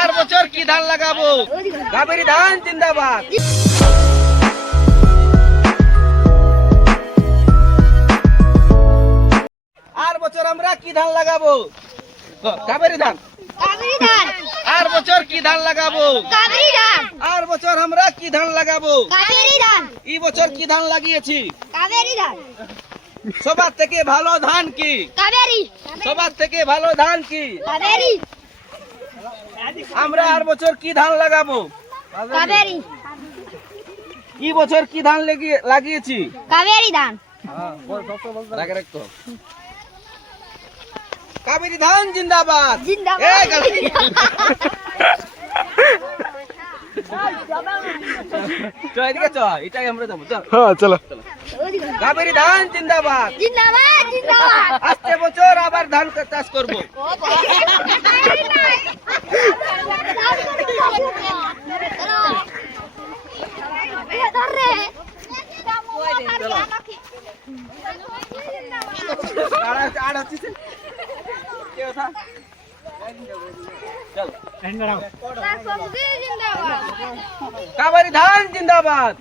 আর বছর কি ধান লাগাবো? কাবেরি ধান জিন্দাবাদ। আর বছর আমরা কি ধান লাগাবো? কাবেরি ধান। আর বছর কি ধান লাগাবো? আর বছর আমরা কি ধান লাগাবো? এই বছর কি ধান লাগিয়েছি? সবার থেকে ভালো ধান কি? সবার থেকে ভালো ধান কি? আমরা আর বছর কি ধান লাগাবো? এই বছর কি ধান লেগে- লাগিয়েছি? কাবেরি ধান। কাবেরি ধান জিন্দাবাদ। জিন্দাবাদ। এই কাবেরী। চ এদিকে চ এটাই আমরা যাব চল হ্যাঁ চলো কাবেরি ধান জিন্দাবাদ জিন্দাবাদ জিন্দাবাদ আসছে বছর আবার ধান চাষ করব আর আর হচ্ছে কে কথা চল কাবেরি ধান জিন্দাবাদ